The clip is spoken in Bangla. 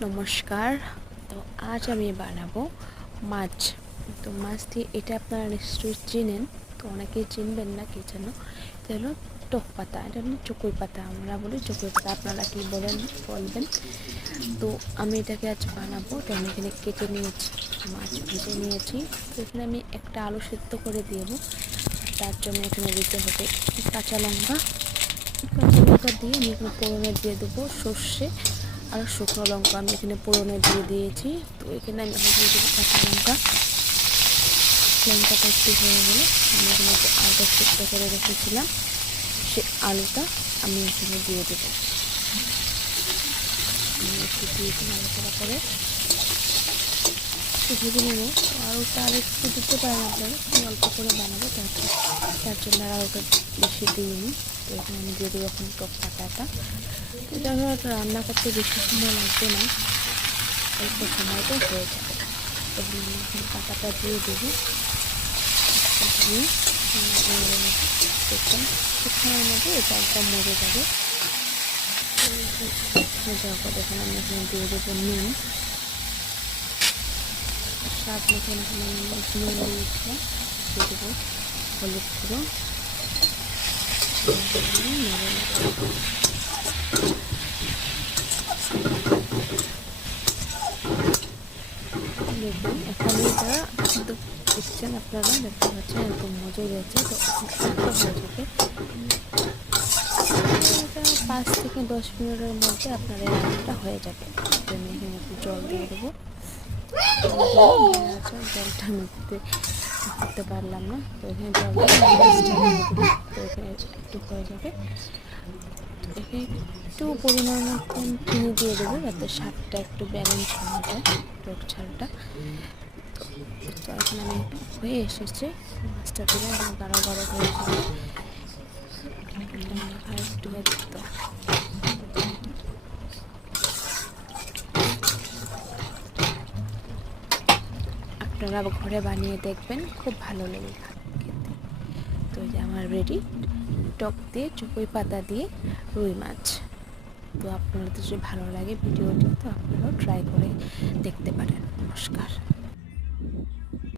নমস্কার। তো আজ আমি বানাবো মাছ। তো মাছ দিয়ে এটা আপনারা নিশ্চয়ই চিনেন, তো অনেকেই চিনবেন না কি যেন। এটা হলো টক পাতা, এটা হলো চকুই পাতা, আমরা বলি চকুই পাতা, আপনারা কি বলবেন। তো আমি এটাকে আজ বানাবো। তো আমি এখানে কেটে নিয়েছি, মাছ ভেজে নিয়েছি। তো এখানে আমি একটা আলু সেদ্ধ করে দেবো। তার জন্য এখানে দিতে হবে কাঁচা লঙ্কা দিয়ে আমি এখানে ফোড়নে দিয়ে দেবো সর্ষে আর শুকনো লঙ্কা। আমি এখানে ফোড়নে দিয়ে দিয়েছি। তো এখানে আমি দিয়ে দেবো কাঁচা লঙ্কাটা একটু হয়ে গেলে আমি এখানে যে আলুটা সেদ্ধ করে রেখেছিলাম সে আলুটা আমি এখানে দিয়ে দেবো। আমি একটু দিয়েছি নাড়াচাড়া করে একটু ভেজে নেবো। আলুটা আর একটু দিতে পারেন আপনারা, আমি অল্প করে বানাবো, তার জন্য আর আলুটা বেশি দিইনি। তো এখানে আমি দিয়ে দেবো এখন টক পাতাটা। এটা রান্না করতে বেশি সময় লাগবে না, অল্প সময়তে হয়ে যাবে। তখন আমি এখন পাতাটা দিয়ে দেবো, দিয়ে দেখবেন কিছুক্ষণের মধ্যে এটা একদম মরে যাবে। যাওয়ার পর দেখুন আমি এখানে দিয়ে দেবো নুন, স্বাদ মতন এখানে নুন দিয়েছিলাম, দিয়ে দেবো হলুদ গুঁড়ো, দেখুন এখন এটা কিন্তু দেখছেন আপনারা, দেখতে পাচ্ছেন একদম মজে গেছে। তো এখন হয়ে যাবে, এটা 5 থেকে 10 মিনিটের মধ্যে আপনার এই রান্নাটা হয়ে যাবে। আমি এখানে একটু জল দিয়ে দেবো। জলটা আমি করতে পারলাম না, তো এখানে জল তো এখানে একটু হয়ে যাবে। তো এখানে একটু পরিমাণ মতন চিনি দিয়ে দেবো যাতে স্বাদটা একটু ব্যালেন্স হয়ে যায়, টক ঝালটা। তো এখন আমি একটু হয়ে এসেছে, মাছটা দিলে এখন গাঢ় গাঢ় হয়ে যাবে। আর একটু তো আপনারা ঘরে বানিয়ে দেখবেন, খুব ভালো লাগে খেতে। তো এই যে আমার রেডি টক দিয়ে চুকুই পাতা দিয়ে রুই মাছ। তো আপনাদের যদি ভালো লাগে ভিডিওটি, তো আপনারাও ট্রাই করে দেখতে পারেন। নমস্কার।